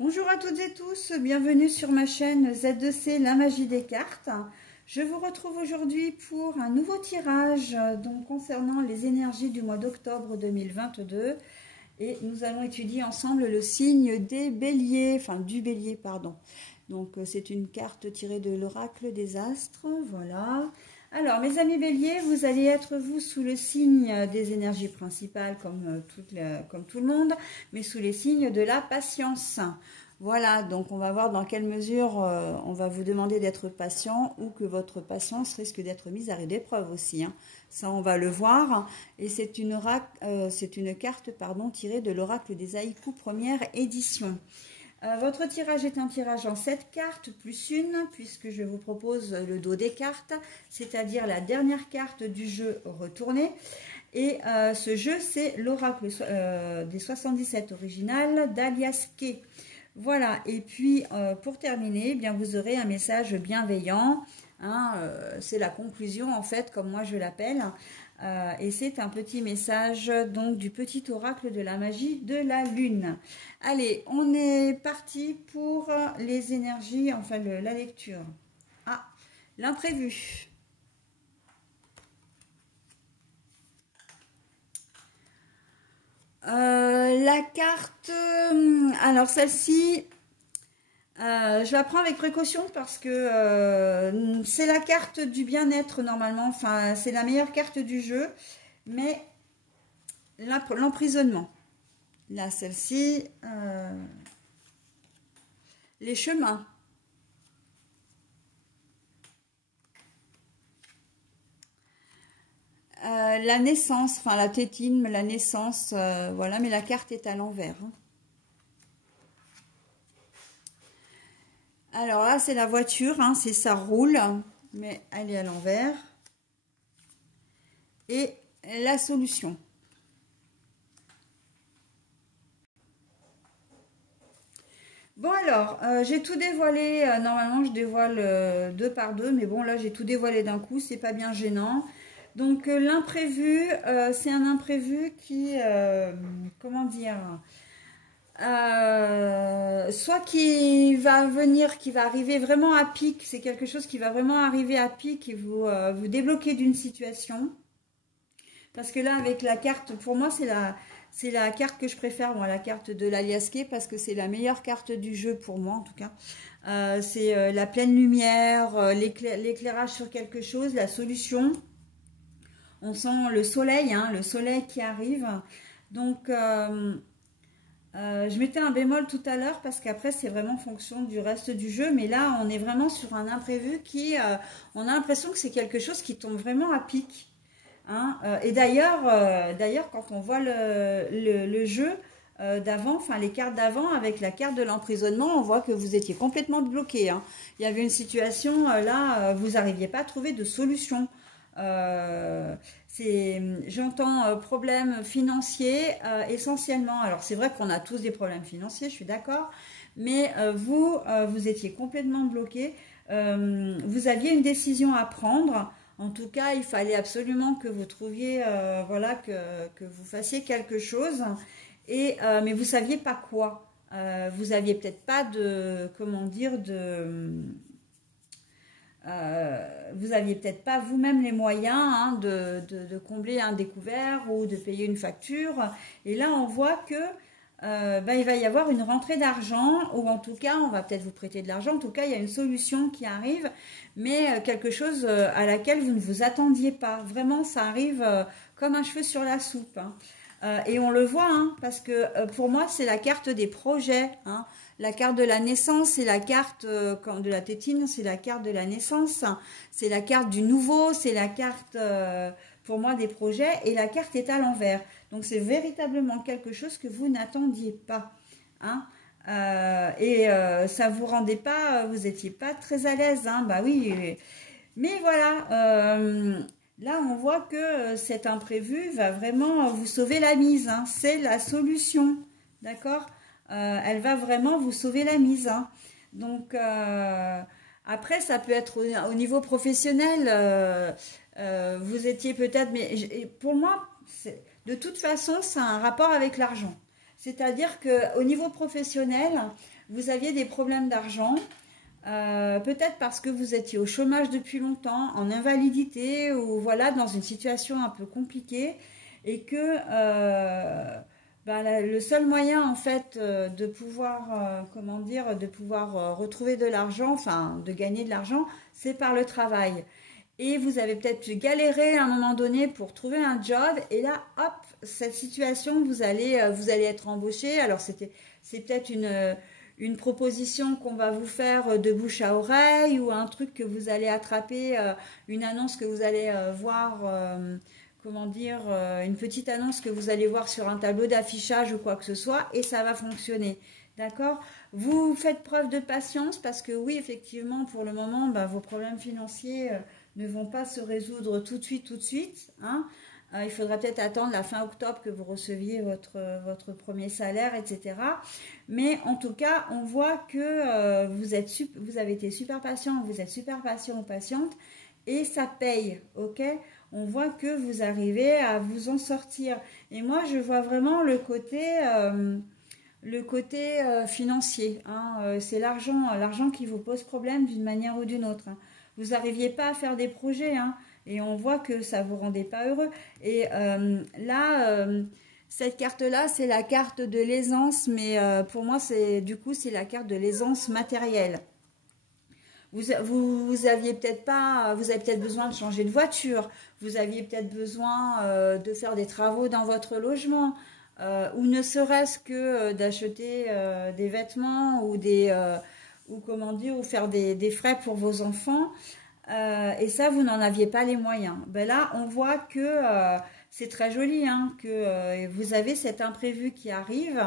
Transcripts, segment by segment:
Bonjour à toutes et tous, bienvenue sur ma chaîne Z2C, la magie des cartes. Je vous retrouve aujourd'hui pour un nouveau tirage donc concernant les énergies du mois d'octobre 2022. Et nous allons étudier ensemble le signe des béliers, enfin du bélier, pardon. Donc c'est une carte tirée de l'oracle des astres, voilà. Alors mes amis béliers, vous allez être vous sous le signe des énergies principales comme tout le monde, mais sous les signes de la patience. Voilà, donc on va voir dans quelle mesure on va vous demander d'être patient ou que votre patience risque d'être mise à rude épreuve aussi. Hein. Ça, on va le voir. Et c'est une carte tirée de l'oracle des haïkus première édition. Votre tirage est un tirage en 7 cartes plus une, puisque je vous propose le dos des cartes, c'est-à-dire la dernière carte du jeu retournée. Et ce jeu, c'est l'oracle des 77 original d'Alias Kay. Voilà, et puis pour terminer, eh bien, vous aurez un message bienveillant. Hein, c'est la conclusion, en fait, comme moi je l'appelle. Et c'est un petit message donc du petit oracle de la magie de la lune. Allez, on est parti pour les énergies, enfin la lecture. Ah, l'imprévu. La carte, alors celle-ci, je la prends avec précaution parce que c'est la carte du bien-être normalement, enfin c'est la meilleure carte du jeu, mais l'emprisonnement. Là, celle-ci, les chemins. La naissance, enfin la tétine, la naissance, voilà, mais la carte est à l'envers. Hein. Alors là, c'est la voiture, hein, c'est ça roule, mais elle est à l'envers. Et la solution. Bon alors, j'ai tout dévoilé, normalement je dévoile deux par deux, mais bon là j'ai tout dévoilé d'un coup, c'est pas bien gênant. Donc l'imprévu, c'est un imprévu qui, comment dire, soit qui va venir, qui va arriver vraiment à pic, c'est quelque chose qui va vraiment arriver à pic et vous débloquer d'une situation. Parce que là avec la carte, pour moi c'est la carte que je préfère, moi, la carte de l'Alias Kay, parce que c'est la meilleure carte du jeu pour moi en tout cas. C'est la pleine lumière, l'éclairage sur quelque chose, la solution. On sent le soleil, hein, le soleil qui arrive. Donc, je mettais un bémol tout à l'heure parce qu'après, c'est vraiment en fonction du reste du jeu. Mais là, on est vraiment sur un imprévu qui... on a l'impression que c'est quelque chose qui tombe vraiment à pic. Hein. Et d'ailleurs, quand on voit le jeu d'avant, enfin les cartes d'avant, avec la carte de l'emprisonnement, on voit que vous étiez complètement bloqué. Hein. Il y avait une situation, là, vous n'arriviez pas à trouver de solution. J'entends problèmes financiers essentiellement. Alors c'est vrai qu'on a tous des problèmes financiers, je suis d'accord, mais vous étiez complètement bloqué. Vous aviez une décision à prendre. En tout cas, il fallait absolument que vous trouviez, voilà, que vous fassiez quelque chose. Mais vous saviez pas quoi. Vous aviez peut-être pas de, comment dire, vous aviez peut-être pas vous-même les moyens hein, de combler un découvert ou de payer une facture. Et là, on voit que il va y avoir une rentrée d'argent, ou en tout cas, on va peut-être vous prêter de l'argent. En tout cas, il y a une solution qui arrive, mais quelque chose à laquelle vous ne vous attendiez pas. Vraiment, ça arrive comme un cheveu sur la soupe. Hein. Et on le voit, hein, parce que pour moi, c'est la carte des projets. Hein. La carte de la naissance, c'est la carte de la tétine, c'est la carte de la naissance. C'est la carte du nouveau, c'est la carte, pour moi, des projets. Et la carte est à l'envers. Donc, c'est véritablement quelque chose que vous n'attendiez pas. Hein. Ça vous rendait pas, vous n'étiez pas très à l'aise. Hein. Bah oui, mais voilà. Là, on voit que cet imprévu va vraiment vous sauver la mise. Hein. C'est la solution. D'accord ? Elle va vraiment vous sauver la mise. Hein. Donc, après, ça peut être au niveau professionnel. Vous étiez peut-être... Mais pour moi, de toute façon, ça a un rapport avec l'argent. C'est-à-dire qu'au niveau professionnel, vous aviez des problèmes d'argent, peut-être parce que vous étiez au chômage depuis longtemps, en invalidité ou voilà, dans une situation un peu compliquée et que le seul moyen en fait de pouvoir, comment dire, de pouvoir retrouver de l'argent, enfin de gagner de l'argent, c'est par le travail. Et vous avez peut-être galéré à un moment donné pour trouver un job et là, hop, cette situation, vous allez être embauché. Alors c'est peut-être une proposition qu'on va vous faire de bouche à oreille ou un truc que vous allez attraper, une annonce que vous allez voir, comment dire, une petite annonce que vous allez voir sur un tableau d'affichage ou quoi que ce soit et ça va fonctionner. D'accord? Vous faites preuve de patience parce que oui, effectivement, pour le moment, vos problèmes financiers ne vont pas se résoudre tout de suite. Hein. Il faudra peut-être attendre la fin octobre que vous receviez votre premier salaire, etc. Mais en tout cas, on voit que vous avez été super patient, vous êtes super patient ou patiente et ça paye, ok? On voit que vous arrivez à vous en sortir. Et moi, je vois vraiment le côté financier. Hein. C'est l'argent qui vous pose problème d'une manière ou d'une autre. Hein. Vous n'arriviez pas à faire des projets, hein, et on voit que ça ne vous rendait pas heureux. Et là, cette carte-là, c'est la carte de l'aisance, mais pour moi, c'est la carte de l'aisance matérielle. Vous aviez peut-être pas, vous avez peut-être besoin de changer de voiture, vous aviez peut-être besoin de faire des travaux dans votre logement, ou ne serait-ce que d'acheter des vêtements ou comment dire, ou faire des frais pour vos enfants. Et ça, vous n'en aviez pas les moyens. Ben là, on voit que c'est très joli, hein, que vous avez cet imprévu qui arrive.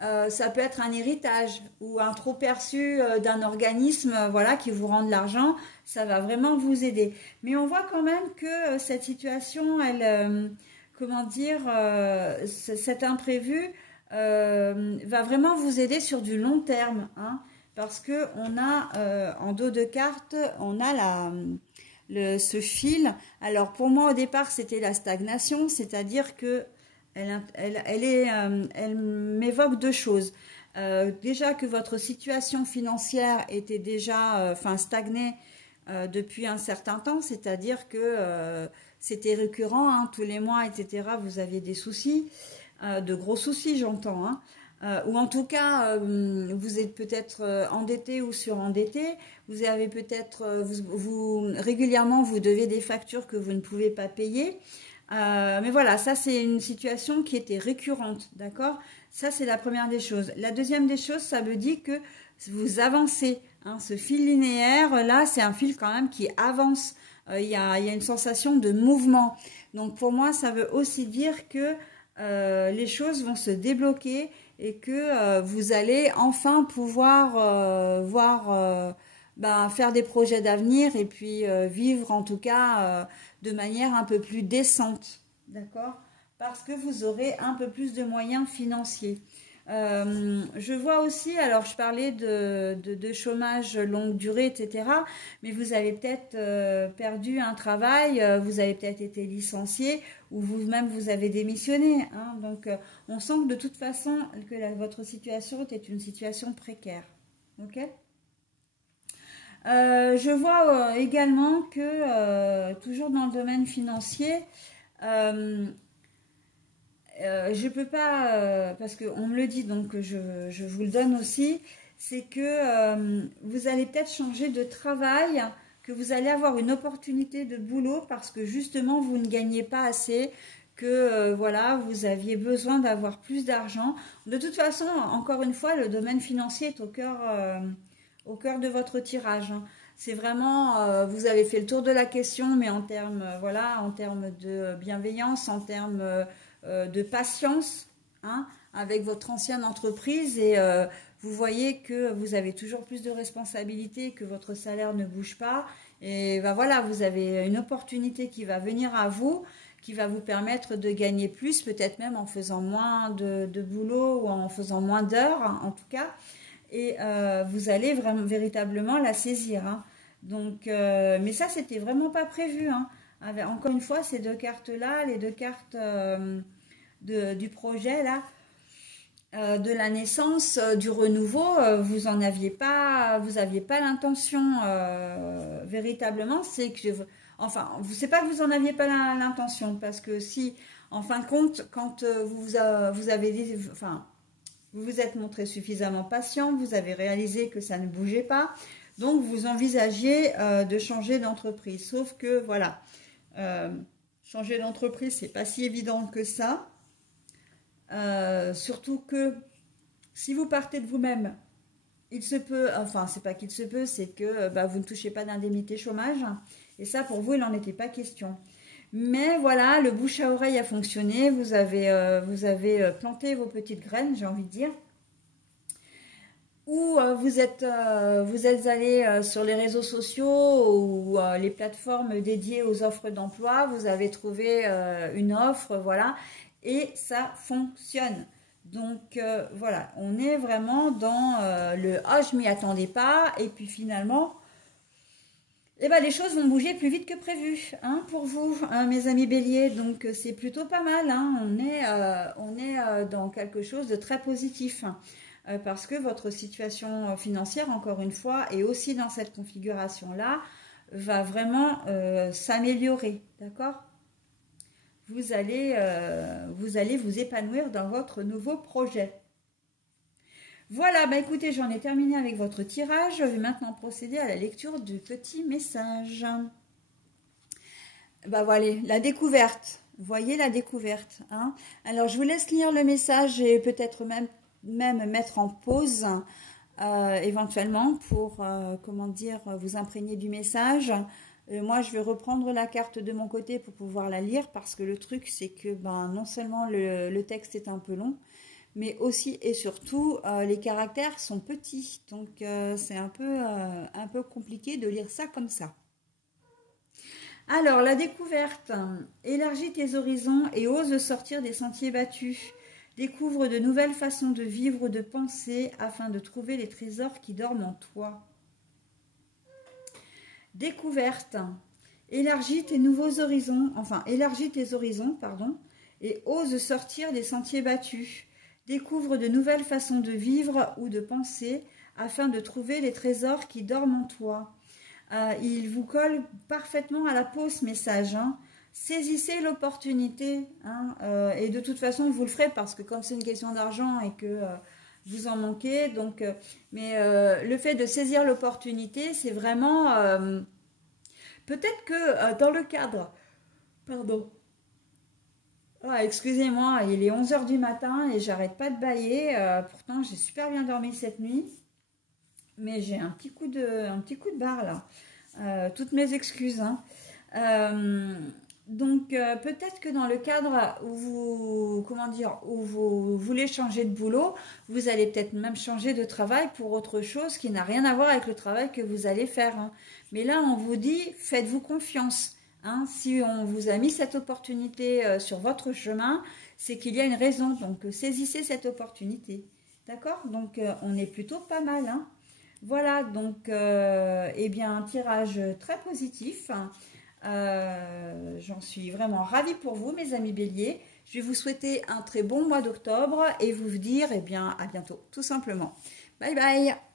Ça peut être un héritage ou un trop perçu d'un organisme voilà, qui vous rend de l'argent. Ça va vraiment vous aider. Mais on voit quand même que cette situation, elle, comment dire, cet imprévu va vraiment vous aider sur du long terme. Hein, parce que on a en dos de carte, on a ce fil. Alors pour moi au départ c'était la stagnation, c'est-à-dire que elle m'évoque deux choses. Déjà que votre situation financière était déjà stagnée depuis un certain temps, c'est-à-dire que c'était récurrent, hein, tous les mois, etc. Vous aviez des soucis, de gros soucis j'entends, hein. Ou en tout cas, vous êtes peut-être endetté ou surendetté, vous avez peut-être, régulièrement, vous devez des factures que vous ne pouvez pas payer. Mais voilà, ça c'est une situation qui était récurrente, d'accord? Ça c'est la première des choses. La deuxième des choses, ça me dit que vous avancez. Hein, ce fil linéaire, là, c'est un fil quand même qui avance. Il y a une sensation de mouvement. Donc pour moi, ça veut aussi dire que les choses vont se débloquer et que vous allez enfin pouvoir faire des projets d'avenir et puis vivre en tout cas de manière un peu plus décente, d'accord? Parce que vous aurez un peu plus de moyens financiers. Je vois aussi, alors je parlais de chômage longue durée, etc. Mais vous avez peut-être perdu un travail, vous avez peut-être été licencié ou vous-même vous avez démissionné. Hein, donc on sent que de toute façon que votre situation était une situation précaire. Ok? Je vois également que, toujours dans le domaine financier, je peux pas, parce qu'on me le dit, donc je vous le donne aussi, c'est que vous allez peut-être changer de travail, que vous allez avoir une opportunité de boulot parce que justement vous ne gagnez pas assez, que voilà, vous aviez besoin d'avoir plus d'argent. De toute façon, encore une fois, le domaine financier est au cœur de votre tirage. Hein. C'est vraiment, vous avez fait le tour de la question, mais en termes, voilà, en termes de bienveillance, en termes de patience, hein, avec votre ancienne entreprise et vous voyez que vous avez toujours plus de responsabilités, que votre salaire ne bouge pas et voilà, vous avez une opportunité qui va venir à vous, qui va vous permettre de gagner plus, peut-être même en faisant moins de boulot ou en faisant moins d'heures, hein, en tout cas. Et vous allez vraiment véritablement la saisir. Hein. Donc, mais ça, c'était vraiment pas prévu. Hein. Encore une fois, ces deux cartes-là, les deux cartes du projet, là, de la naissance, du renouveau, vous aviez pas l'intention véritablement, c'est que, enfin, c'est pas que vous en aviez pas l'intention, parce que si, en fin de compte, quand vous avez dit, enfin, vous vous êtes montré suffisamment patient, vous avez réalisé que ça ne bougeait pas, donc vous envisagiez de changer d'entreprise, sauf que, voilà, changer d'entreprise, c'est pas si évident que ça. Surtout que si vous partez de vous-même, il se peut, enfin c'est pas qu'il se peut, c'est que vous ne touchez pas d'indemnité chômage, et ça pour vous il n'en était pas question. Mais voilà, le bouche à oreille a fonctionné, vous avez planté vos petites graines, j'ai envie de dire, ou vous êtes allé sur les réseaux sociaux ou les plateformes dédiées aux offres d'emploi, vous avez trouvé une offre, voilà, et ça fonctionne. Donc voilà, on est vraiment dans le « ah, je m'y attendais pas » et puis finalement, eh ben, les choses vont bouger plus vite que prévu hein, pour vous, hein, mes amis béliers. Donc c'est plutôt pas mal, hein. On est dans quelque chose de très positif parce que votre situation financière, encore une fois, et aussi dans cette configuration-là, va vraiment s'améliorer, d'accord ? Vous allez vous épanouir dans votre nouveau projet. Voilà, bah écoutez, j'en ai terminé avec votre tirage. Je vais maintenant procéder à la lecture du petit message. Bah voilà, la découverte. Vous voyez la découverte. Hein? Alors, je vous laisse lire le message et peut-être même mettre en pause éventuellement pour, comment dire, vous imprégner du message. Moi, je vais reprendre la carte de mon côté pour pouvoir la lire parce que le truc, c'est que non seulement le texte est un peu long, mais aussi et surtout, les caractères sont petits. Donc, c'est un peu compliqué de lire ça comme ça. Alors, la découverte. Élargis tes horizons et ose sortir des sentiers battus. Découvre de nouvelles façons de vivre, de penser, afin de trouver les trésors qui dorment en toi. Découverte. Élargis tes horizons, pardon, et ose sortir des sentiers battus. Découvre de nouvelles façons de vivre ou de penser afin de trouver les trésors qui dorment en toi. Il vous colle parfaitement à la peau ce message. Hein. Saisissez l'opportunité. Hein, et de toute façon, vous le ferez parce que comme c'est une question d'argent et que vous en manquez. Donc, le fait de saisir l'opportunité, c'est vraiment... peut-être que dans le cadre... Pardon. Ah, excusez-moi, il est 11 h du matin et j'arrête pas de bâiller. Pourtant, j'ai super bien dormi cette nuit. Mais j'ai un petit coup de barre là. Toutes mes excuses. Hein. Donc, peut-être que dans le cadre où vous voulez changer de boulot, vous allez peut-être même changer de travail pour autre chose qui n'a rien à voir avec le travail que vous allez faire. Hein. Mais là, on vous dit, faites-vous confiance. Hein, si on vous a mis cette opportunité sur votre chemin, c'est qu'il y a une raison. Donc, saisissez cette opportunité. D'accord? Donc, on est plutôt pas mal. Hein. Voilà, donc, eh bien, un tirage très positif. J'en suis vraiment ravie pour vous, mes amis béliers. Je vais vous souhaiter un très bon mois d'octobre et vous dire, eh bien, à bientôt, tout simplement. Bye bye!